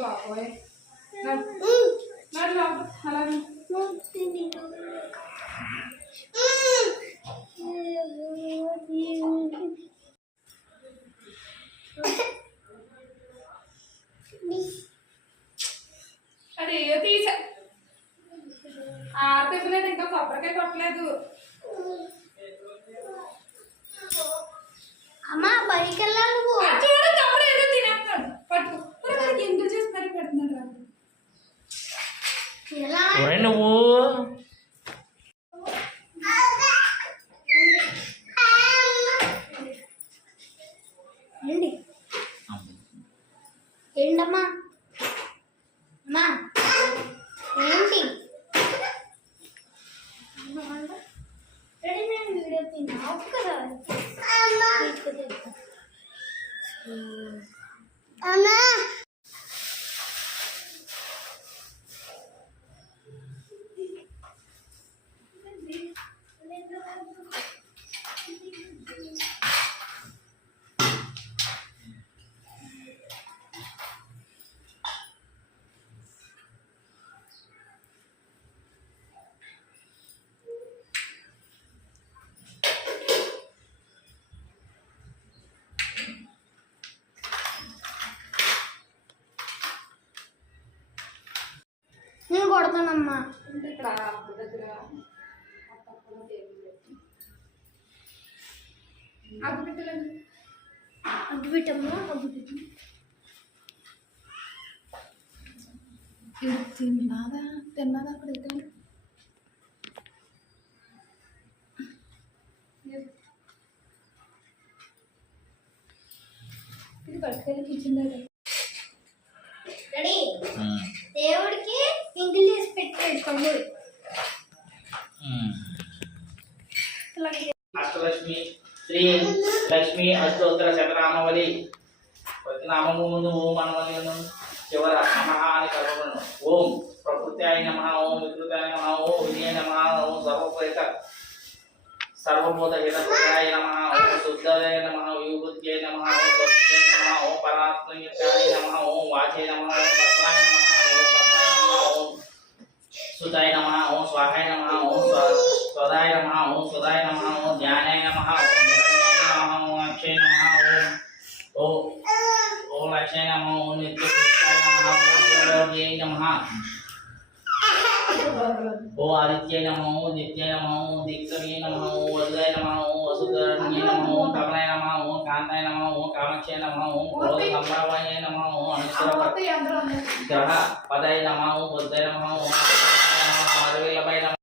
బాబోయ్ నడు అలాగే అది తీసా ఆర్తివ్వలేదు ఇంకా కొబ్బరికాయ కొట్టలేదు అమ్మా బయటికి వెళ్ళాలి నువ్వు చూడు తమ్ముడు ఏదో తినేస్తాడు పట్టు ఎందుకు చేసి మరి పెడుతున్నాడు నువ్వు ఏంటమ్మా అమ్మా ఏంటి రెడీ నేను వీడియో తిన్నా కదా అమ్మా నేను కొడతానమ్మా ఇక్కడ దగ్గర అగ్గు పెట్టలేదు అగ్గు పెట్టమ్మా అగ్గు పెట్టు తిన్నదా అక్కడ ఎక్కడ ఇది పట్టుకెళ్ళి కిచెన్ దగ్గర రెడీ దేవుడికి ఇంగిల్ చేసి పెట్టాడు తమ్ముడు అష్టలక్ష్మి శ్రీ లక్ష్మి అష్టోత్తర శతనామావళి ప్రతి నామము ముందు ఓం అనవలను చివర నమః అని కలవను. ఓం ప్రకృత్యాయ నమః, ఓం వికృతాయ నమః, ఓం విజయాయ నమః, ఓం సర్వభూత హితప్రదాయ నమః, ఓం శుద్ధాయ నమః, విభూత్యై నమః, ఓం స్వస్త్యై నమః, ఓం పరాత్మన్యై నమః, ఓం వాచై నమః, ఓం పద్మాయ నమః, ఓం పద్మాయ నమః, ఓం సుతాయ నమః, ఓం స్వాహాయ నమః, ఓం స్వదాయ నమః, ఓం సుదాయ నమః, ఓం జ్ఞానాయ నమః, ఓం హిరణ్యాయ నమః, ఓం అక్షయ నమః, ఓం లక్ష్మీ నమః, ఓం నిత్యపుష్టాయ నమః, ఓం గౌరవ్యై నమః, ఓం ఆదిత్యాయ నమః, ఓం నిత్యాయ నమః, ఓం దిక్సవ్యై నమః, ఓం వసుదాయ నమః, ఓం వసుధరణ్యై నమః, ఓం కమలాయ నమః, ఓం కాంతాయ నమః, ఓం కామాక్షయ నమః, ఓం క్రోధ సంభవాయ నమః, ఓం అనుసర గ్రహ పదాయ నమః, ఓం బుద్ధాయ నమః, ఓం మాధవీలపై నమః.